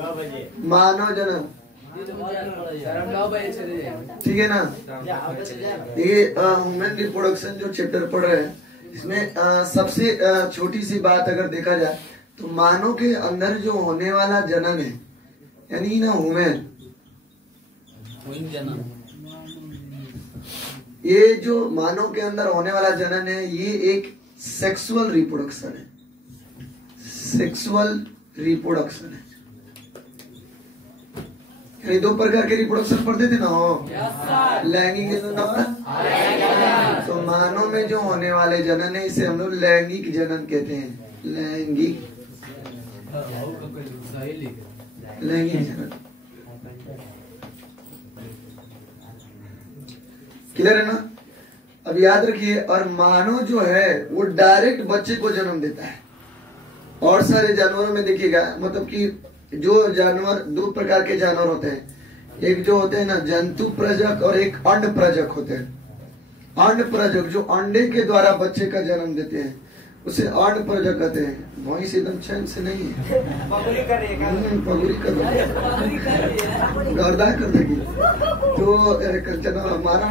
मानव जन्म, ठीक है ना। ये ह्यूमन रिप्रोडक्शन जो चैप्टर पढ़ रहे हैं, इसमें सबसे छोटी सी बात अगर देखा जाए तो मानव के अंदर जो होने वाला जन्म है, यानी ना ह्यूमन, ये जो मानव के अंदर होने वाला जन्म है, ये एक सेक्सुअल रिप्रोडक्शन है। सेक्सुअल रिप्रोडक्शन है, यानी दो प्रकार के रिप्रोडक्शन पढ़ते थे ना, लैंगिक जनन। तो मानव में जो होने वाले जनन है, इसे हम लोग लैंगिक जनन कहते हैं। लैंगिक जनन, क्लियर है ना। अब याद रखिए, और मानव जो है वो डायरेक्ट बच्चे को जन्म देता है। और सारे जानवरों में देखिएगा, मतलब कि जो जानवर, दो प्रकार के जानवर होते हैं। एक जो होते हैं ना जंतु प्रजक, और एक अंड प्रजक होते हैं। अंड प्रजक जो अंडे के द्वारा बच्चे का जन्म देते हैं, उसे अंड प्रजक कहते हैं। भैंस एकदम चैन से नहीं है, पगुरी कर देगी तो चलो हमारा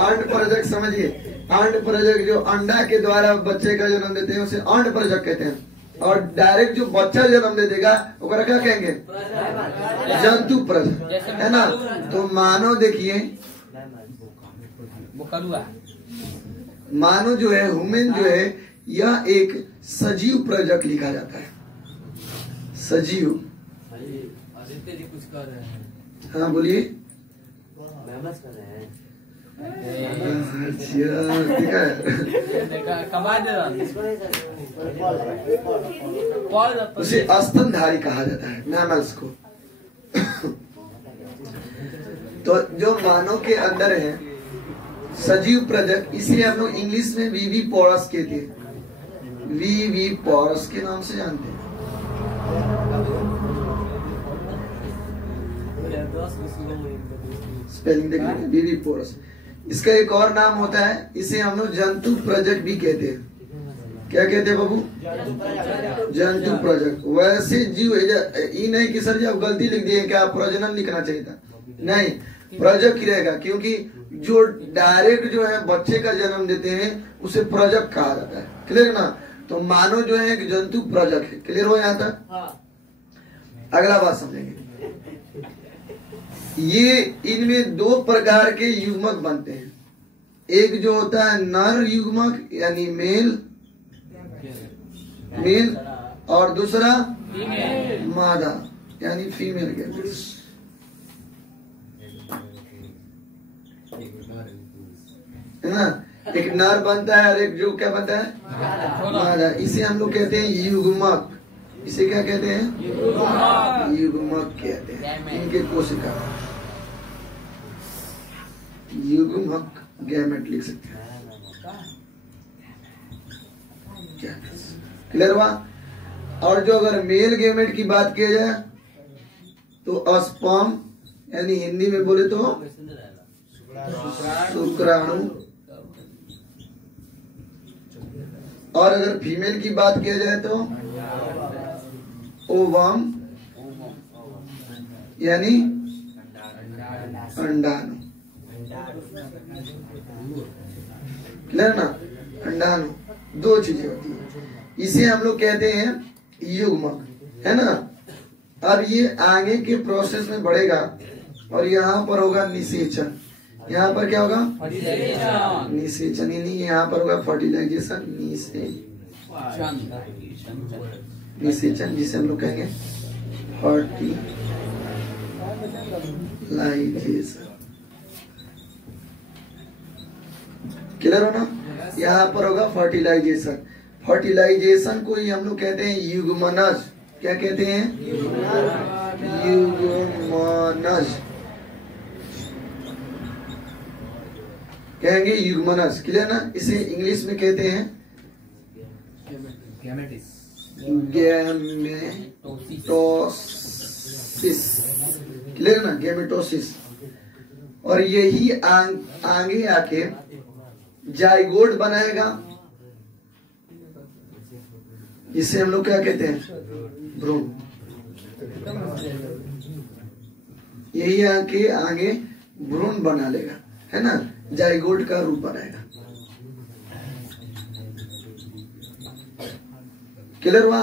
अंड प्रजक समझिए। अंड प्रजक जो अंडा के द्वारा बच्चे का जन्म देते हैं, उसे अंड प्रजक कहते हैं। और डायरेक्ट जो बच्चा जन्म दे देगा वो क्या कहेंगे? जंतु प्रजक, है ना। तो मानव देखिए, मानव जो है, ह्यूमन जो है, यह एक सजीव प्रजक लिखा जाता है। सजीव, हाँ बोलिए। उसे स्तनधारी कहा जाता है, मैमल्स को। तो जो मानव के अंदर है सजीव प्रजक, इसे हम लोग इंग्लिश में वीवी पोरस कहते हैं। वीवी पोरस के नाम से जानते हैं। स्पेलिंग देख लीजिए, वीवी पोरस। इसका एक और नाम होता है, इसे हम लोग जंतु प्रजक भी कहते हैं। क्या कहते हैं बाबू? जंतु प्रजक। वैसे जीव ये नहीं कि सर जी आप गलती लिख दिए, क्या प्रजनन लिखना चाहिए था? नहीं, प्रजक ही रहेगा, क्योंकि जो डायरेक्ट जो है बच्चे का जन्म देते हैं उसे प्रजक कहा जाता है। क्लियर ना। तो मानव जो है एक जंतु प्रजक है। क्लियर हो यहाँ तक? अगला बात समझेंगे। ये इनमें दो प्रकार के युग्मक बनते हैं। एक जो होता है नर युग्मक यानी मेल, और दूसरा मादा यानी फीमेल गैमेट्स, है ना। एक नर बनता है और एक जो क्या बनता है? मादा। इसे हम लोग कहते हैं युग्मक। इसे क्या कहते हैं? युग्मक कहते हैं। इनके कोशिका युग्मक गैमेट लिख सकते हैं। क्लियर हुआ? और जो अगर मेल गैमेट की बात की जाए तो स्पर्म, यानी हिंदी में बोले तो शुक्राणु। और अगर फीमेल की बात किया जाए तो ओवम, यानी अंडाणु। क्लियर ना? अंडाणु दो चीजें होती है। इसे हम लोग कहते हैं युग्मक, है ना। अब ये आगे के प्रोसेस में बढ़ेगा और यहाँ पर होगा निषेचन। यहाँ पर क्या होगा? निषेचन। नहीं, यहाँ पर होगा फर्टिलाइजेशन। निषेचन जिसे हम लोग कहेंगे फर्टिलाइजेशन। क्लियर हो ना? यहाँ पर होगा फर्टिलाइजेशन। फर्टिलाइजेशन को ही हम लोग कहते हैं युग्मनज। क्या कहते हैं? युग्मनज कहेंगे, युग्मनज। क्लियर ना? इसे इंग्लिश में कहते हैं गैमेटोसिस। क्लियर ना? गैमेटोसिस। और यही आगे आके जाइगोट बनाएगा। इसे हम लोग क्या कहते हैं? भ्रूण। यही आके आगे भ्रूण बना लेगा, है ना, जाइगोट का रूप बनाएगा। क्लियर हुआ?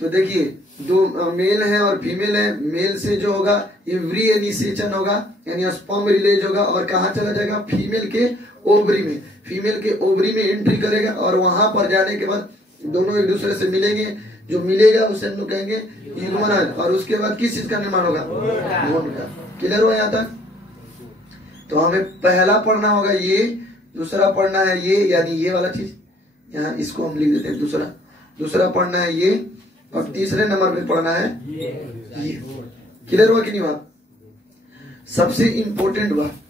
तो देखिए दो मेल है और फीमेल है। मेल से जो होगा एवरी इनिशिएशन होगा, यानी स्पर्म रिलीज होगा और कहाँ चला जाएगा? फीमेल के ओवरी में। फीमेल के ओवरी में एंट्री करेगा और वहां पर जाने के बाद दोनों एक दूसरे से मिलेंगे। जो मिलेगा उसे हम लोग कहेंगे युग्मनज। और उसके बाद किस चीज का निर्माण होगा? भ्रूण का। क्लियर हुआ यहाँ तक? तो हमें पहला पढ़ना होगा ये, दूसरा पढ़ना है ये, यानी ये वाला चीज यहाँ इसको हम लिख देते हैं दूसरा। दूसरा पढ़ना है ये और तीसरे नंबर पे पढ़ना है ये। क्लियर हुआ कि नहीं बात? सबसे इंपॉर्टेंट बात,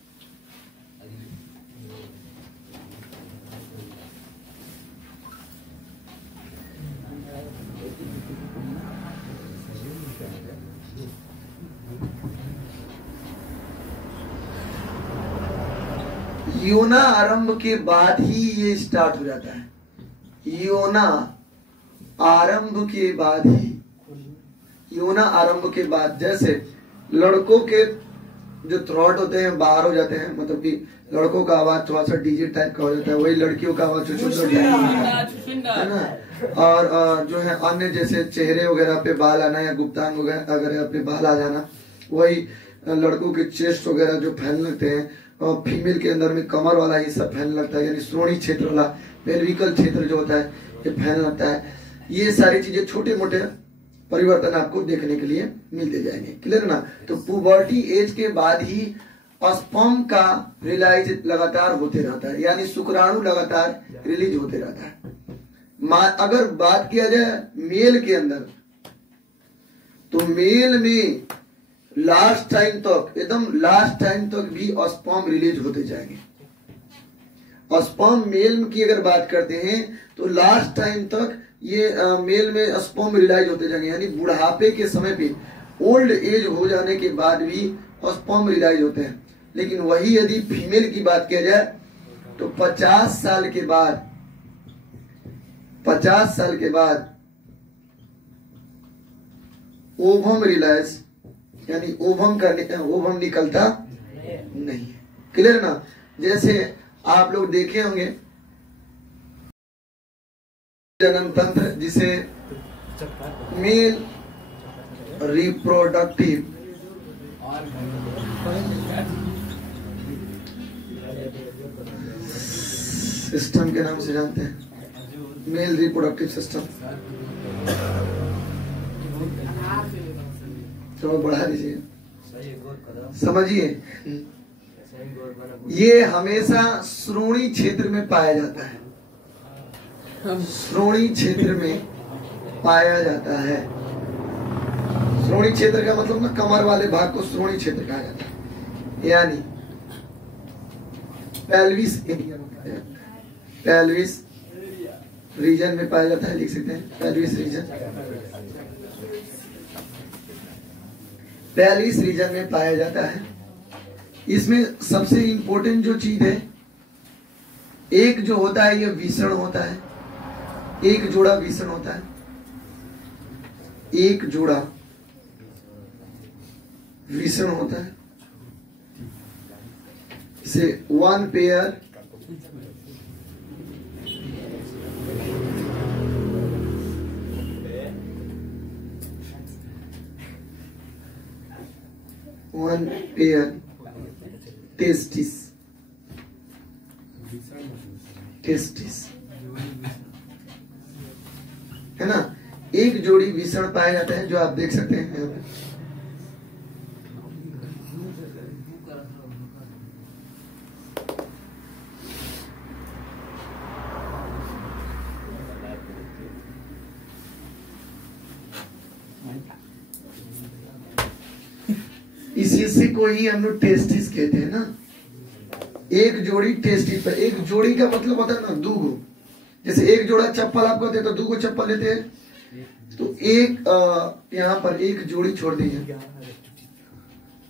योना आरंभ के बाद ही ये स्टार्ट हो जाता है। योना आरंभ के बाद ही, योना आरंभ के बाद, जैसे लड़कों के जो थ्रॉट होते हैं बाहर हो जाते हैं, मतलब कि लड़कों का आवाज थोड़ा सा डीजे टाइप का हो जाता है, वही लड़कियों का आवाज है ना। और जो है अन्य जैसे चेहरे वगैरह पे बाल आना या गुप्तांग वगैरह पे बाल आ जाना, वही लड़कों के चेस्ट वगैरह जो फैलने लगते हैं, और फीमेल के अंदर में कमर वाला हिस्सा फैलने लगता है, यानी श्रोणी क्षेत्र वाला पेल्विकल क्षेत्र जो होता है ये फैलने लगता है। ये सारी चीजें छोटे मोटे परिवर्तन आपको देखने के लिए मिलते जाएंगे। क्लियर ना? तो पुबर्टी एज के बाद ही स्पर्म का रिलाइज लगातार होते रहता है, यानी शुक्राणु लगातार रिलीज होते रहता है। अगर बात किया जाए मेल के अंदर, तो मेल में लास्ट टाइम तक, एकदम लास्ट टाइम तक भी स्पर्म रिलीज होते जाएंगे। स्पर्म मेल की अगर बात करते हैं तो लास्ट टाइम तक ये मेल में स्पर्म रिलीज होते जाएंगे, यानी बुढ़ापे के समय पे, ओल्ड एज हो जाने के बाद भी स्पर्म रिलीज होते हैं। लेकिन वही यदि फीमेल की बात किया जाए तो 50 साल के बाद, 50 साल के बाद ओवम रिलायंस, यानी ओवम निकलता नहीं। क्लियर ना? जैसे आप लोग देखे होंगे जनन तंत्र, जिसे मेल रिप्रोडक्टिव सिस्टम के नाम से जानते हैं, मेल रिप्रोडक्टिव सिस्टम। तो बढ़ा दीजिए, समझिए। ये हमेशा श्रोणी क्षेत्र में पाया जाता है, श्रोणी क्षेत्र में पाया जाता है। श्रोणी क्षेत्र का मतलब ना कमर वाले भाग को श्रोणी क्षेत्र कहा जाता है, यानी पेल्विस एरिया में पाया जाता है। पेल्विस रीजन में पाया जाता है, लिख सकते हैं पेल्विस रीजन। पेल्विस रीजन में पाया जाता है। इसमें सबसे इंपॉर्टेंट जो चीज है, एक जो होता है ये विषण होता है, एक जोड़ा विषण होता है, एक जोड़ा विषण होता है। इसे वन पेयर टेस्टिस है ना, एक जोड़ी विषण पाया जाता है, जो आप देख सकते हैं यहाँ पे। इसी को ही हम लोग टेस्टिस कहते हैं ना। एक जोड़ी टेस्टिस पर, एक जोड़ी का मतलब होता है ना दूगो। जैसे एक जोड़ा चप्पल आप कहते हैं तो दूगो चप्पल लेते हैं, तो एक यहाँ पर एक जोड़ी छोड़ दीजिए,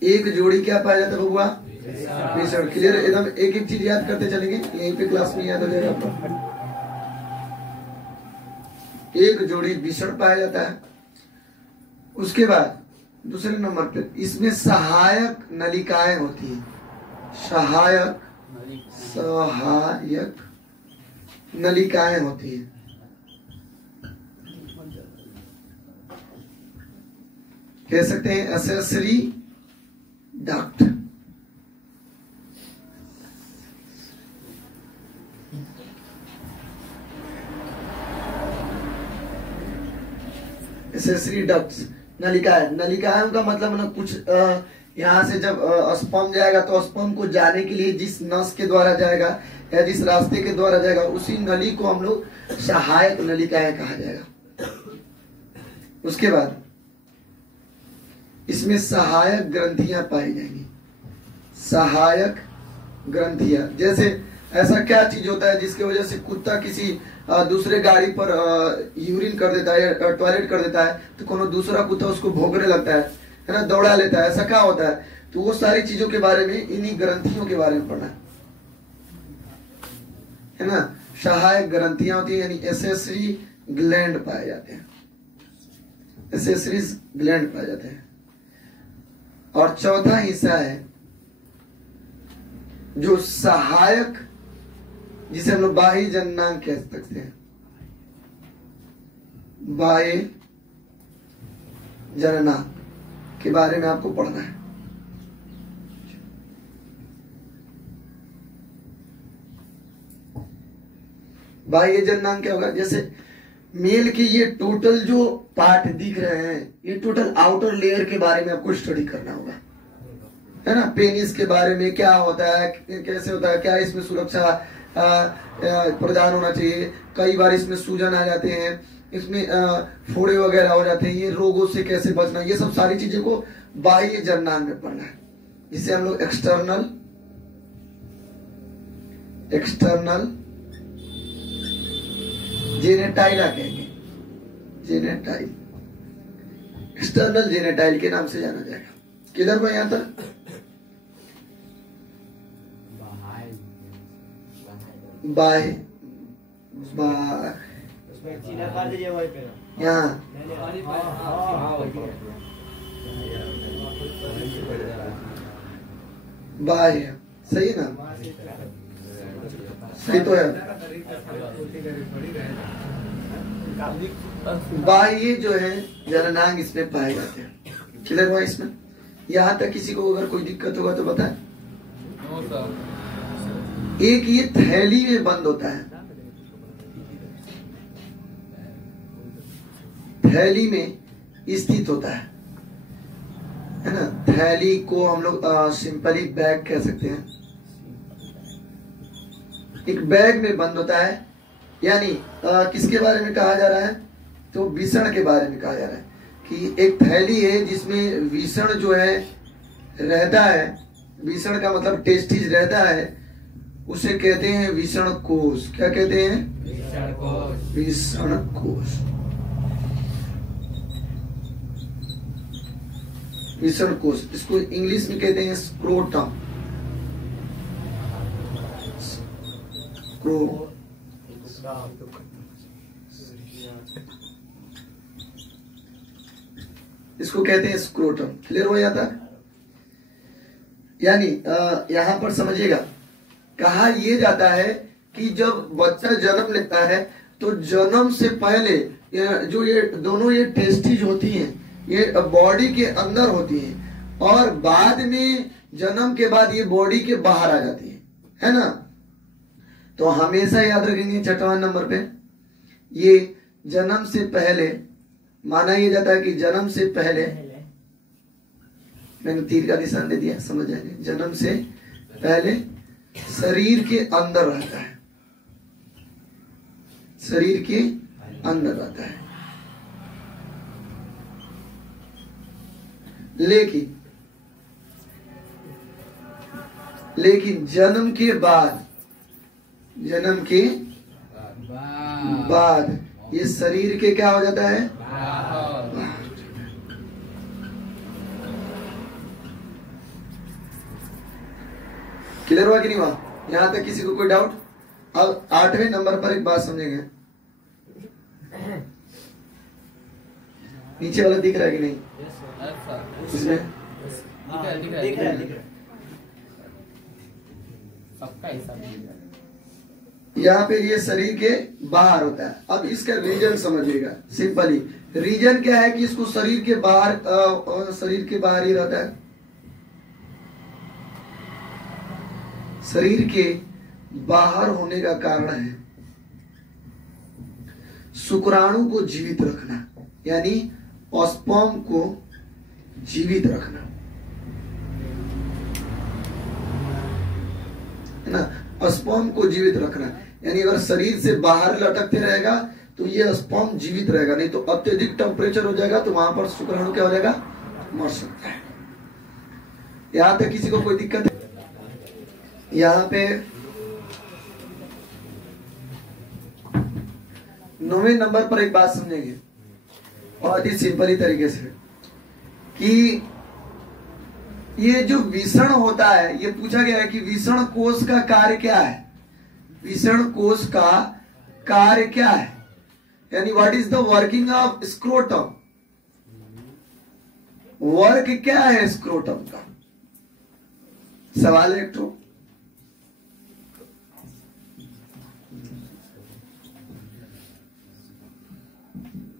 एक जोड़ी क्या पाया जाता है बबुआ? विषण। क्लियर? एकदम एक एक चीज याद करते चलेंगे, यहीं पे क्लास में याद हो जाएगा आपको। एक जोड़ी विषण पाया जाता है। उसके बाद दूसरे नंबर पे इसमें सहायक नलिकाएं होती है। सहायक नलिकाएं होती है। कह सकते हैं एक्सेसरी डक्ट। एक्सेसरी डक्ट्स नलिकाएं। नलिकाओं का मतलब ना कुछ यहाँ से जब स्पर्म जाएगा तो स्पर्म को जाने के लिए जिस नस के द्वारा जाएगा या जिस रास्ते के द्वारा जाएगा उसी नली को हम लोग सहायक नलिकाएं कहा जाएगा। उसके बाद इसमें सहायक ग्रंथियां पाई जाएंगी। सहायक ग्रंथियां जैसे ऐसा क्या चीज होता है जिसकी वजह से कुत्ता किसी दूसरे गाड़ी पर यूरिन कर देता है या टॉयलेट कर देता है तो कोनो दूसरा कुत्ता उसको भोगने लगता है ना, दौड़ा लेता है। ऐसा क्या होता है? तो वो सारी चीजों के बारे में, इन्हीं ग्रंथियों के बारे में पढ़ना है ना। सहायक ग्रंथियां होती है यानी एसेसरी ग्लैंड पाए जाते हैं। एसेसरी ग्लैंड पाए जाते हैं। और चौथा हिस्सा है जो सहायक, जिसे हम लोग बाह्य जननांग कह सकते हैं। बाह्य जननांग के बारे में आपको पढ़ना है। बाह्य जननांग क्या होगा? जैसे मेल के ये टोटल जो पार्ट दिख रहे हैं ये टोटल आउटर लेयर के बारे में आपको स्टडी करना होगा, है ना। पेनिस के बारे में क्या होता है, कैसे होता है, क्या इसमें सुरक्षा प्रदान होना चाहिए। कई बार इसमें सूजन आ जाते हैं, इसमें फोड़े वगैरह हो जाते हैं, ये रोगों से कैसे बचना, ये सब सारी चीजें को बाह्य जननांग में पढ़ना है। जिसे हम लोग एक्सटर्नल जेनेटाइला कहेंगे। जेनेटाइल, एक्सटर्नल जेनेटाइल के नाम से जाना जाएगा। किधर को यहां तक? बाह्य यहाँ बाह्य, सही है ना? सही तो है। बाह्य जो है जननांग इसमें पाए जाते हैं। क्लियर हुआ इसमें? यहाँ तक किसी को अगर कोई दिक्कत होगा तो बताएं। एक ये थैली में बंद होता है। थैली में स्थित होता है ना। थैली को हम लोग सिंपली बैग कह सकते हैं। एक बैग में बंद होता है, यानी किसके बारे में कहा जा रहा है? तो विषण के बारे में कहा जा रहा है कि एक थैली है जिसमें विषण जो है रहता है। विषण का मतलब टेस्टिज रहता है, उसे कहते हैं विषण कोश। क्या कहते हैं? विषण कोश। विषण कोश, इसको इंग्लिश में कहते हैं स्क्रोटम। इसको कहते हैं स्क्रोटम। क्लियर हो जाता है? यानी यहां पर समझिएगा, कहा यह जाता है कि जब बच्चा जन्म लेता है तो जन्म से पहले जो ये दोनों ये टेस्टिज होती हैं ये बॉडी के अंदर होती हैं और बाद में जन्म के बाद ये बॉडी के बाहर आ जाती है ना। तो हमेशा याद रखेंगे 6वां नंबर पे, ये जन्म से पहले माना यह जाता है कि जन्म से पहले, मैंने तीर का निशान दे दिया, समझ जाएंगे। जन्म से पहले शरीर के अंदर रहता है। शरीर के अंदर रहता है। लेकिन जन्म के बाद ये शरीर के क्या हो जाता है? क्लियर हुआ कि नहीं हुआ? यहां तक किसी को कोई डाउट? अब 8वें नंबर पर एक बात समझेंगे। नीचे वाला दिख रहा है कि नहीं इसमें? दिख रहा है। सबका हिसाब यहाँ पे ये शरीर के बाहर होता है। अब इसका रीजन समझिएगा सिंपली। रीजन क्या है कि इसको शरीर के बाहर ही रहता है। शरीर के बाहर होने का कारण है शुक्राणु को जीवित रखना, यानी स्पर्म को जीवित रखना, है ना। स्पर्म को जीवित रखना यानी अगर शरीर से बाहर लटकते रहेगा तो ये स्पर्म जीवित रहेगा, नहीं तो अत्यधिक टेम्परेचर हो जाएगा तो वहां पर शुक्राणु क्या हो जाएगा, मर सकता है। यहां तक किसी को कोई दिक्कत है? यहाँ पे 9वें नंबर पर एक बात समझेंगे बहुत ही सिंपली तरीके से कि ये जो विषण होता है, ये पूछा गया है कि विषण कोष का कार्य क्या है। विषण कोष का कार्य क्या है, यानी what is the working of scrotum. Work क्या है स्क्रोटम का, सवाल है एक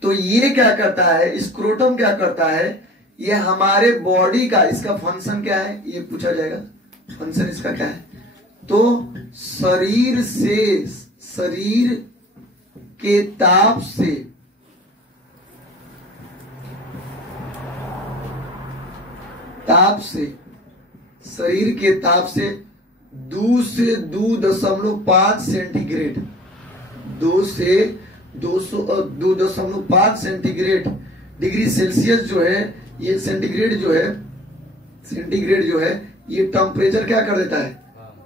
तो ये क्या करता है, स्क्रोटम क्या करता है, ये हमारे बॉडी का, इसका फंक्शन क्या है ये पूछा जाएगा। फंक्शन इसका क्या है, तो शरीर के ताप से शरीर के ताप से 2 से 2.5 सेंटीग्रेड, 2 से 2.5 सेंटीग्रेड डिग्री सेल्सियस जो है, ये सेंटीग्रेड जो है ये टेम्परेचर क्या कर देता है,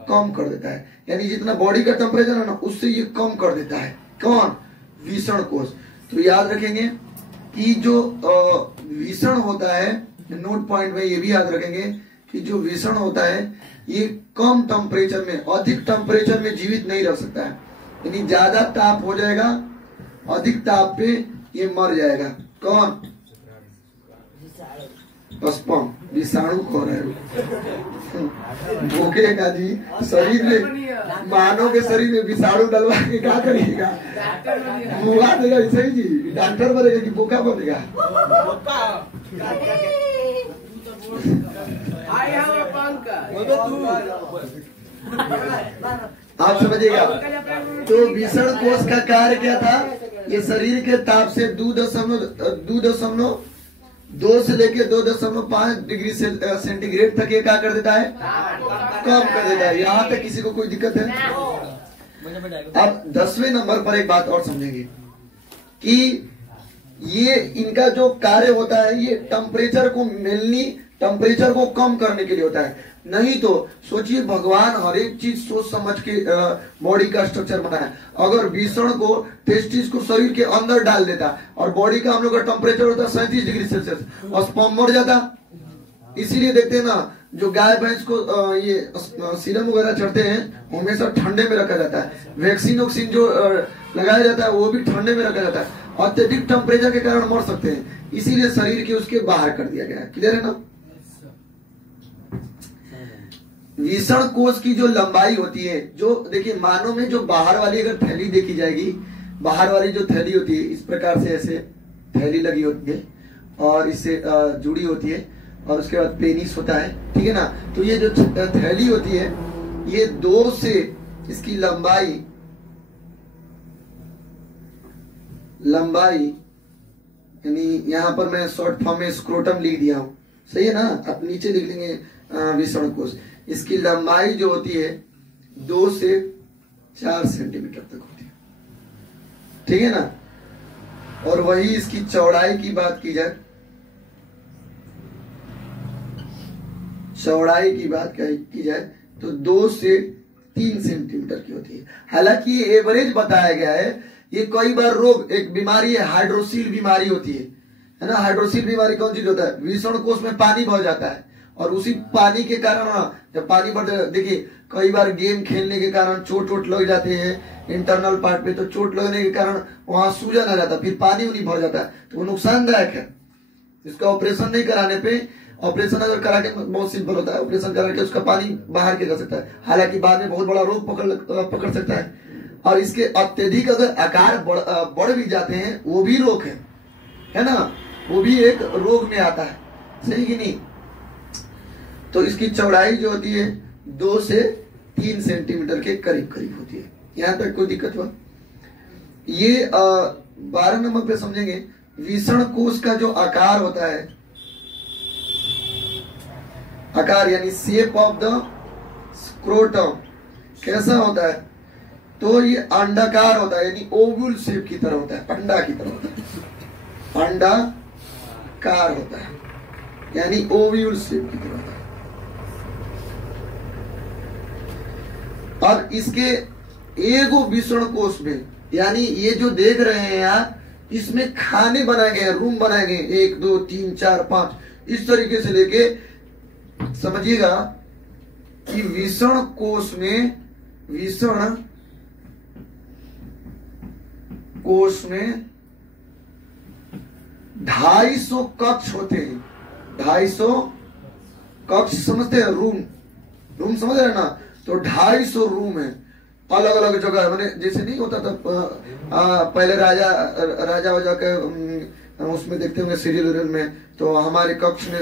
कम कर देता है। यानी जितना बॉडी का टेम्परेचर है ना उससे ये कम कर देता है। कौन, विषण कोष। तो याद रखेंगे कि जो विषण होता है, नोट पॉइंट में ये भी याद रखेंगे कि जो विषण होता है ये कम टेम्परेचर में, अधिक टेम्परेचर में जीवित नहीं रह सकता है। यानी ज्यादा ताप हो जाएगा, अधिक ताप पे ये मर जाएगा। कौन, स्पर्म, विषाणु कह रहे हो भूखेगा जी। शरीर में, मानव के शरीर में विषाणु डलवा के क्या करिएगा, मुआ देगा सही जी, डॉक्टर बनेगा कि बोका बनेगा। आप समझिएगा। तो विषण कोष का कार्य क्या था, ये शरीर के ताप से 2.2 से लेके 2.5 डिग्री सेंटीग्रेड तक ये क्या कर देता है, कम कर देता है। यहाँ तक किसी को कोई दिक्कत है? अब 10वें नंबर पर एक बात और समझेंगे कि ये इनका जो कार्य होता है ये टेम्परेचर को कम करने के लिए होता है। नहीं तो सोचिए भगवान हर एक चीज सोच समझ के बॉडी का स्ट्रक्चर बनाया। अगर विषण को, टेस्टिस को शरीर के अंदर डाल देता और बॉडी का हम लोग का टेम्परेचर होता 37 डिग्री सेल्सियस और स्पर्म मर जाता। इसीलिए देखते हैं ना जो गाय भैंस को ये सीरम वगैरह चढ़ते हैं हमेशा ठंडे में रखा जाता है। वैक्सीन जो लगाया जाता है वो भी ठंडे में रखा जाता है। अत्यधिक टेम्परेचर के कारण मर सकते हैं, इसीलिए शरीर के उसके बाहर कर दिया गया है। क्लियर है ना? विषण कोष की जो लंबाई होती है, जो देखिए मानव में जो बाहर वाली अगर थैली देखी जाएगी, बाहर वाली जो थैली होती है इस प्रकार से ऐसे थैली लगी होती है और इससे जुड़ी होती है और उसके बाद पेनिस होता है, ठीक है ना। तो ये जो थैली होती है ये 2 से इसकी लंबाई यानी यहाँ पर मैं शॉर्ट फॉर्म में स्क्रोटम लिख दिया हूं, सही है ना। आप नीचे लिख लेंगे विषण कोष। इसकी लंबाई जो होती है 2 से 4 सेंटीमीटर तक होती है, ठीक है ना। और वही इसकी चौड़ाई की बात की जाए, तो 2 से 3 सेंटीमीटर की होती है। हालांकि ये एवरेज बताया गया है। ये कई बार रोग, एक बीमारी है हाइड्रोसील बीमारी होती है ना। हाइड्रोसील बीमारी कौन चीज होता है, विषण कोष में पानी भर जाता है और उसी पानी के कारण जब पानी बढ़, देखिए कई बार गेम खेलने के कारण चोट लग जाते हैं इंटरनल पार्ट पे, तो चोट लगने के कारण वहां सूजन आ जाता है, फिर पानी उन्हीं भर जाता है, तो वो नुकसानदायक है। इसका ऑपरेशन नहीं कराने पे, ऑपरेशन अगर करा के बहुत सिंपल होता है, ऑपरेशन करा के उसका पानी बाहर के कर सकता है, हालांकि बाद में बहुत बड़ा रोग पकड़ सकता है। और इसके अत्यधिक अगर आकार बढ़ भी जाते हैं, वो भी रोग है ना, वो भी एक रोग में आता है, सही कि नहीं। तो इसकी चौड़ाई जो होती है 2 से 3 सेंटीमीटर के करीब करीब होती है। यहां तक कोई दिक्कत हुआ? ये 12 नंबर पे समझेंगे, विषण कोश का जो आकार होता है, आकार यानी शेप ऑफ द स्क्रोटम कैसा होता है, तो ये अंडाकार होता है, यानी ओवल शेप की तरह होता है, अंडा की तरह होता है, अंडाकार होता है, यानी ओवल शेप की तरह होता है। और इसके एगो विषण कोश में, यानी ये जो देख रहे हैं यार, इसमें खाने बनाए गए, रूम बनाए गए, 1 2 3 4 5 इस तरीके से लेके समझिएगा कि विषण कोश में 250 कक्ष होते हैं। 250 कक्ष समझते हैं, रूम समझ रहे हैं ना, तो 250 रूम है, अलग अलग जगह, मैंने जैसे नहीं होता था पहले राजा वजा के उसमें देखते होंगे सीरियल में, तो हमारे कक्ष में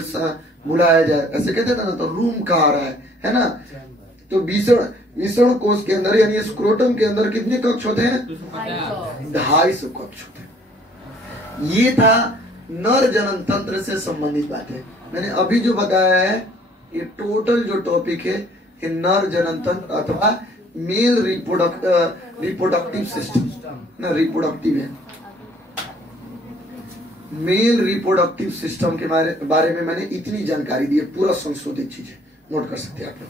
बुलाया जाए, ऐसे कहते थे ना, तो रूम कहा रहा है ना। तो विषण कोश के अंदर यानी स्क्रोटम के अंदर कितने कक्ष होते हैं? 250 कक्ष होते हैं। ये था नर जनन तंत्र से संबंधित बातें। मैंने अभी जो बताया है ये टोटल जो टॉपिक है, ये नर जनन तंत्र अथवा मेल रिप्रोडक्टिव सिस्टम ना, रिप्रोडक्टिव है, मेल रिप्रोडक्टिव सिस्टम के बारे में मैंने इतनी जानकारी दी है, पूरा संशोधित चीज है, नोट कर सकते हैं आप लोग।